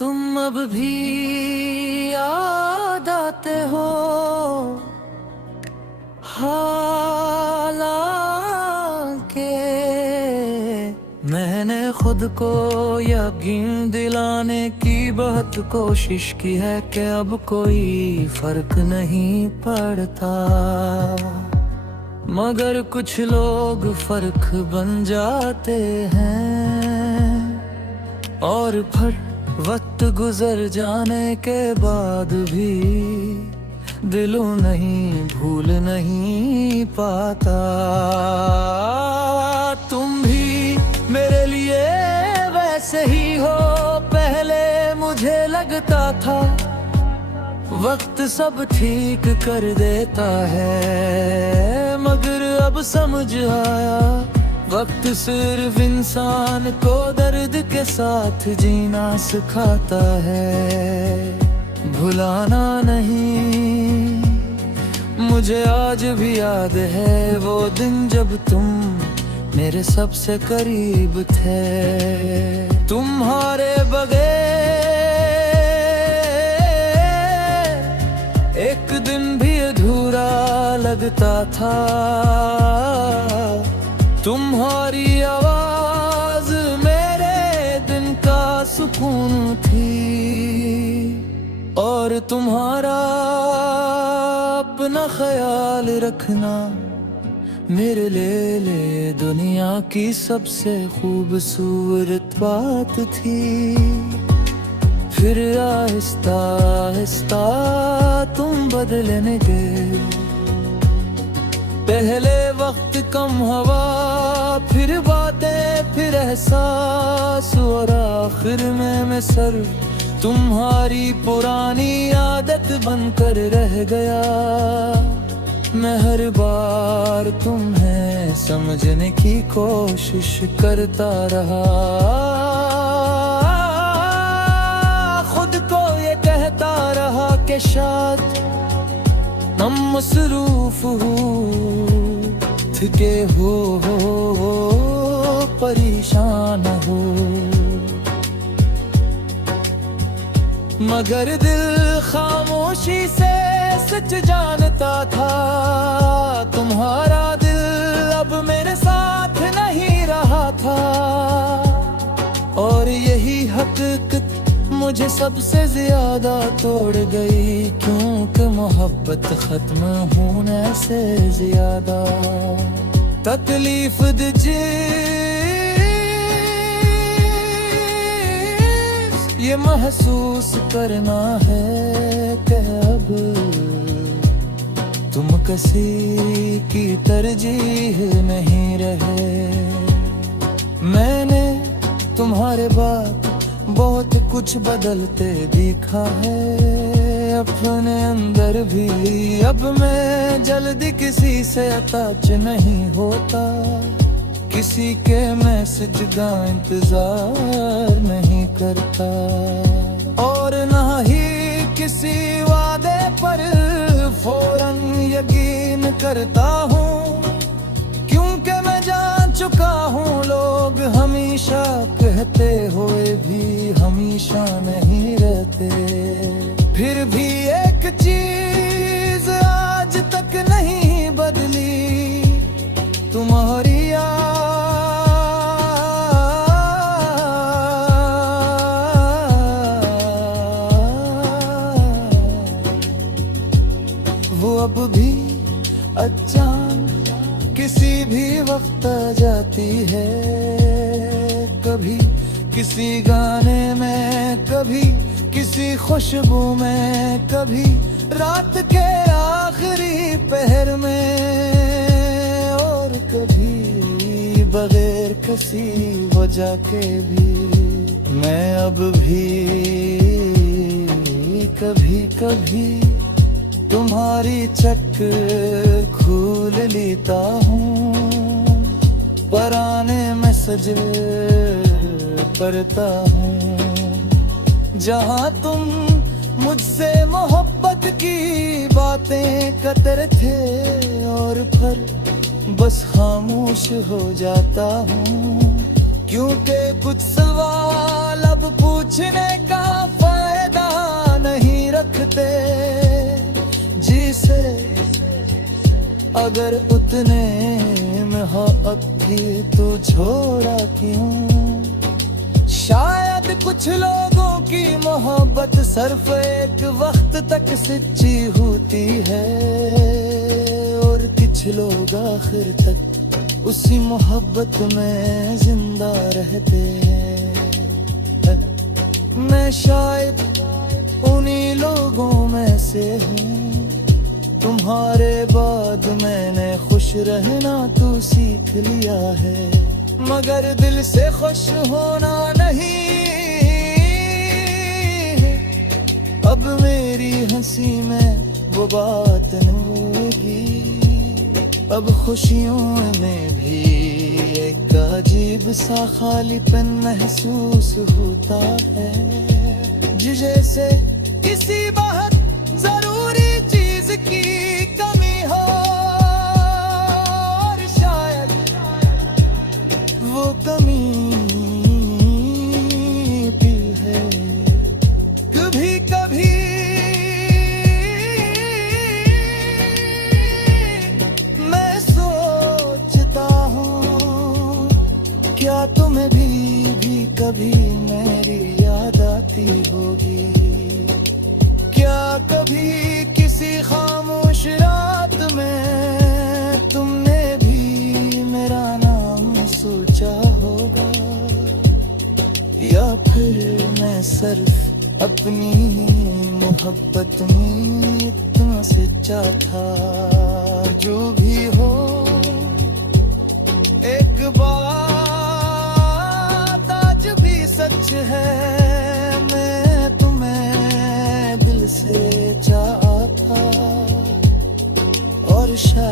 तुम अब भी याद आते हो हालांकि मैंने खुद को यकीन दिलाने की बहुत कोशिश की है कि अब कोई फर्क नहीं पड़ता, मगर कुछ लोग फर्क बन जाते हैं और फिर वक्त गुजर जाने के बाद भी दिलों नहीं भूल नहीं पाता। तुम भी मेरे लिए वैसे ही हो, पहले मुझे लगता था वक्त सब ठीक कर देता है, मगर अब समझ आया वक्त सिर्फ इंसान को दर्द के साथ जीना सिखाता है, भुलाना नहीं। मुझे आज भी याद है वो दिन जब तुम मेरे सबसे करीब थे, तुम्हारे बगैर एक दिन भी अधूरा लगता था, तुम्हारी आवाज मेरे दिन का सुकून थी और तुम्हारा अपना ख्याल रखना मेरे लिए दुनिया की सबसे खूबसूरत बात थी। फिर आहिस्ता आहिस्ता तुम बदलने गए, पहले वक्त कम हवा, फिर बातें, फिर एहसास और आखिर में मैं सर तुम्हारी पुरानी आदत बनकर रह गया। मैं हर बार तुम्हें समझने की कोशिश करता रहा, खुद को ये कहता रहा कि शायद हम मसरूफ थके हो परेशान हो, मगर दिल खामोशी से सच जानता था, तुम्हारा दिल अब मेरे साथ नहीं रहा था और यही हकीकत मुझे सबसे ज्यादा तोड़ गई, क्योंकि मोहब्बत खत्म होने से ज्यादा तकलीफ दे ये महसूस करना है कि अब तुम किसी की तरजीह नहीं रहे। मैंने तुम्हारे बाद बहुत कुछ बदलते देखा है अपने अंदर भी, अब मैं जल्दी किसी से अटैच नहीं होता, किसी के मैसेज का इंतजार नहीं करता और ना ही किसी वादे पर फौरन यकीन करता हूँ, क्योंकि मैं जान चुका हूँ लोग हमेशा कहते हुए भी हमेशा नहीं रहते। फिर भी एक चीज आज तक नहीं बदली, तुम्हारी वो अब भी अचानक किसी भी वक्त आ जाती है, कभी किसी गाने में, कभी किसी खुशबू में, कभी रात के आखिरी पहर में और कभी बगैर किसी वजह के भी। मैं अब भी कभी कभी तुम्हारी चक खोल लेता हूँ, पराने मैसेज पढ़ता हूँ, जहाँ तुम मुझसे मोहब्बत की बातें करते थे और फिर बस खामोश हो जाता हूँ, क्योंकि कुछ सवाल अब पूछने का फायदा नहीं रखते, जिसे अगर उतने में हक थी तो छोड़ा क्यों। शायद कुछ लोगों की मोहब्बत सिर्फ एक वक्त तक सच्ची होती है, और कुछ लोग आखिर तक उसी मोहब्बत में जिंदा रहते हैं। मैं शायद उन्हीं लोगों में से हूँ, तुम्हारे बाद मैंने खुश रहना तो सीख लिया है, मगर दिल से खुश होना नहीं। अब मेरी हंसी में वो बात नहीं होगी, अब खुशियों में भी एक अजीब सा खालीपन महसूस होता है, जैसे किसी बहुत जरूरी चीज की कमी हो, और शायद वो कमी भी है। कभी कभी क्या तुम्हें भी कभी मेरी याद आती होगी? क्या कभी किसी खामोश रात में तुमने भी मेरा नाम सोचा होगा? या फिर मैं सिर्फ अपनी मोहब्बत में इतना सच्चा था? जो भी हो, एक बात सच है, मैं तुम्हें दिल से चाहता, और शायद